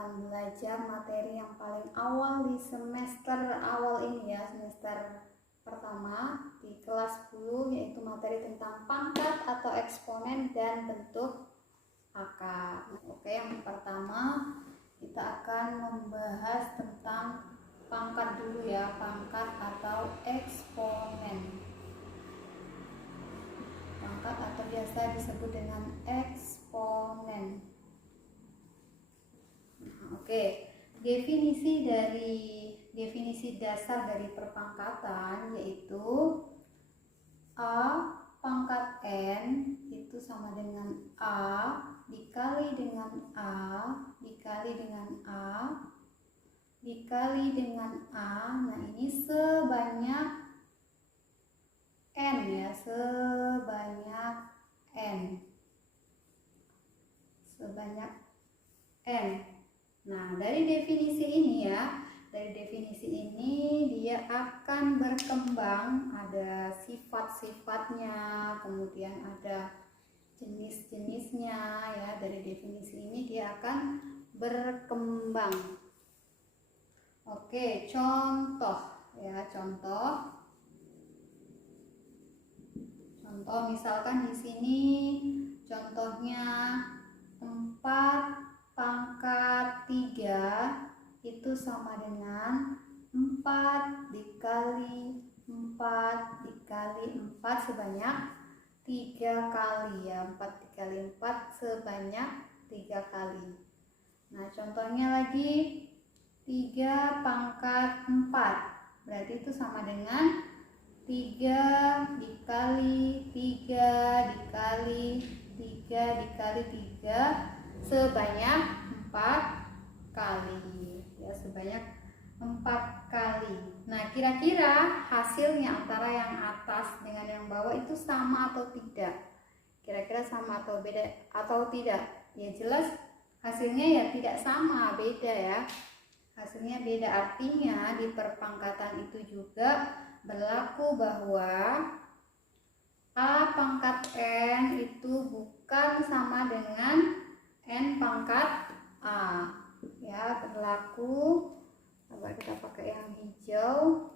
akan belajar materi yang paling awal di semester awal ini ya, semester pertama di kelas 10, yaitu materi tentang pangkat atau eksponen dan bentuk akar. Oke, yang pertama kita akan membahas tentang pangkat dulu ya, pangkat atau eksponen. Pangkat atau biasa disebut dengan eksponen. Oke, definisi dasar dari perpangkatan yaitu A pangkat N itu sama dengan A dikali dengan A dikali dengan A dikali dengan A. Nah, ini sebanyak N ya, sebanyak N. Nah, dari definisi ini dia akan berkembang, ada sifat-sifatnya, kemudian ada jenis-jenisnya ya. Dari definisi ini dia akan berkembang. Oke, contoh ya, contoh misalkan di sini contohnya 4 pangkat 3 itu sama dengan 4 dikali 4 dikali 4 sebanyak 3 kali ya, 4 dikali 4 sebanyak 3 kali. Nah, contohnya lagi 3 pangkat 4 berarti itu sama dengan 3 dikali 3 dikali 3 dikali 3 sebanyak 4 kali ya, sebanyak 4 kali. Nah, kira-kira hasilnya antara yang atas dengan yang bawah itu sama atau tidak? Kira-kira sama atau beda atau tidak? Ya jelas hasilnya ya tidak sama, beda ya. Hasilnya beda, artinya di perpangkatan itu juga berlaku bahwa A pangkat N itu bukan sama dengan N pangkat A ya, berlaku. Coba kita pakai yang hijau.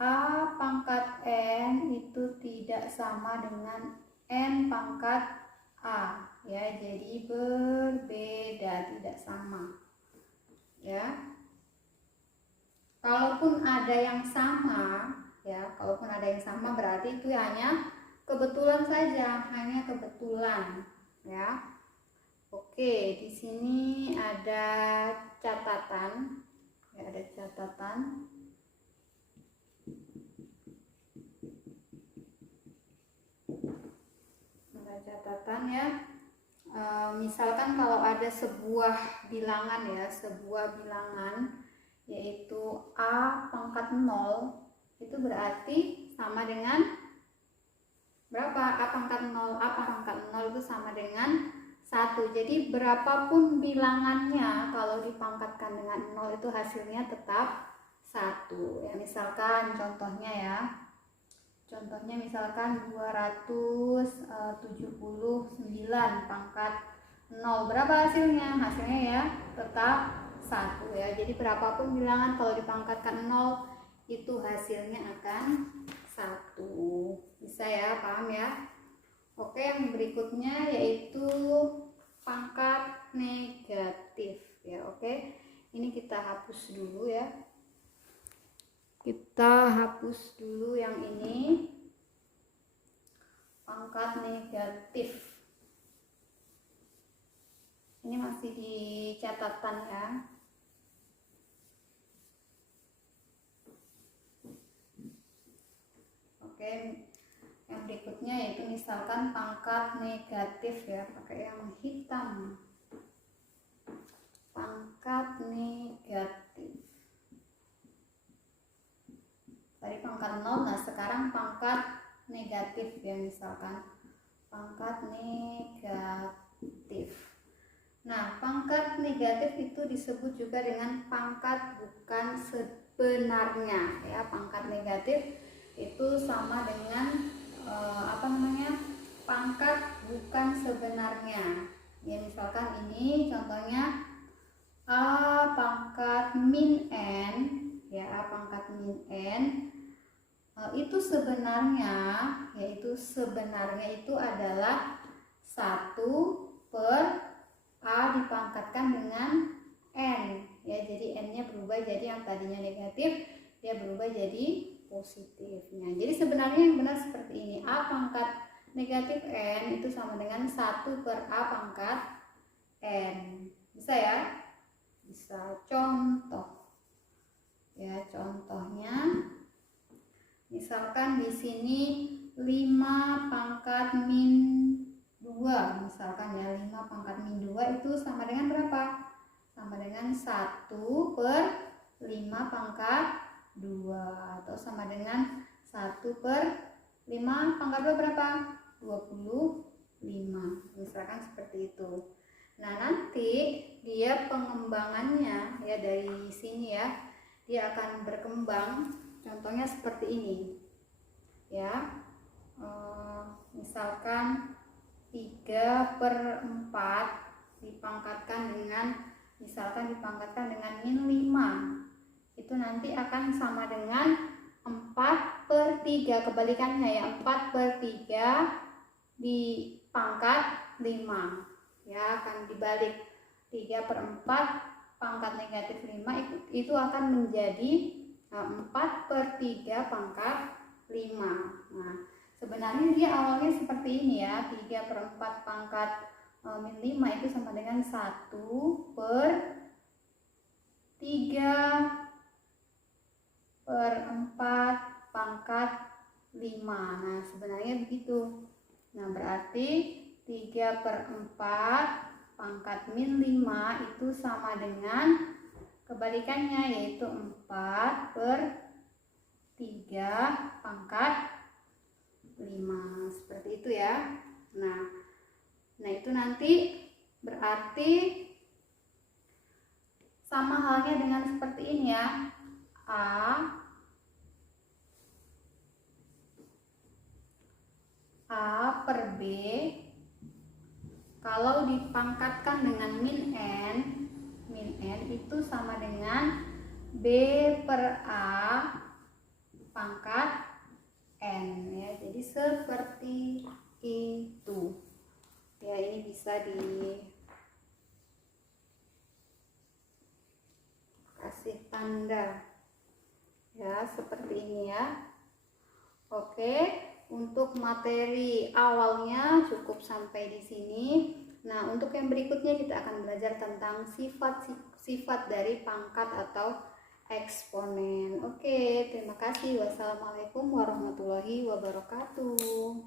A pangkat N itu tidak sama dengan N pangkat A ya, jadi berbeda, tidak sama ya. Kalaupun ada yang sama ya, kalaupun ada yang sama berarti itu hanya kebetulan saja, hanya kebetulan ya. Oke, di sini ada catatan ya, ada catatan. Ada catatan ya. Misalkan kalau ada sebuah bilangan ya, sebuah bilangan yaitu A pangkat 0 itu berarti sama dengan berapa? A pangkat 0 itu sama dengan 1. Jadi berapapun bilangannya, kalau dipangkatkan dengan 0 itu hasilnya tetap 1 ya. Misalkan contohnya misalkan 279 pangkat 0, berapa hasilnya? Hasilnya ya tetap 1 ya. Jadi berapapun bilangan kalau dipangkatkan 0 itu hasilnya akan 1. Bisa ya, paham ya? Oke, yang berikutnya yaitu pangkat negatif ya. Oke, ini kita hapus dulu ya. Kita hapus dulu yang ini, pangkat negatif. Ini masih di catatan ya. Oke, yang berikutnya yaitu misalkan pangkat negatif ya, pakai yang hitam. Pangkat negatif. Tadi pangkat 0, nah sekarang pangkat negatif ya, misalkan pangkat negatif. Nah, pangkat negatif itu disebut juga dengan pangkat bukan sebenarnya ya. Pangkat negatif itu sama dengan pangkat bukan sebenarnya Ya, misalkan ini contohnya A pangkat min N, ya, A pangkat min N, itu sebenarnya itu adalah 1 per A dipangkatkan dengan N, ya. Jadi N-nya berubah, jadi yang tadinya negatif dia berubah jadi positif. Nah, jadi sebenarnya yang benar seperti ini. A pangkat negatif N itu sama dengan 1 per A pangkat N. Bisa ya? Bisa. Contoh. Ya, contohnya misalkan di sini 5 pangkat min 2, misalkan ya, 5 pangkat min 2 itu sama dengan berapa? Sama dengan 1 per 5 pangkat 2, atau sama dengan 1 per 5 pangkat 2 berapa? 25. Misalkan seperti itu. Nah, nanti dia pengembangannya ya dari sini ya, dia akan berkembang. Contohnya seperti ini ya, misalkan 3 per 4 dipangkatkan dengan min 5, itu nanti akan sama dengan 4 per 3, kebalikannya ya, 4 per 3 dipangkat 5 ya, akan dibalik. 3 per 4 pangkat negatif 5 itu akan menjadi 4 per 3 pangkat 5. Nah, sebenarnya dia awalnya seperti ini ya, 3 per 4 pangkat min 5 itu sama dengan 1 per 3 per 4 pangkat 5. Nah, sebenarnya begitu. Nah, berarti 3 per 4 pangkat min 5 itu sama dengan kebalikannya, yaitu 4 per 3 pangkat 5. Seperti itu ya. Nah itu nanti berarti sama halnya dengan seperti ini ya. A per B kalau dipangkatkan dengan min N itu sama dengan B per A pangkat N ya. Jadi seperti itu ya, ini bisa dikasih tanda ya, seperti ini ya. Oke, untuk materi awalnya cukup sampai di sini. Nah, untuk yang berikutnya kita akan belajar tentang sifat-sifat dari pangkat atau eksponen. Oke, terima kasih. Wassalamualaikum warahmatullahi wabarakatuh.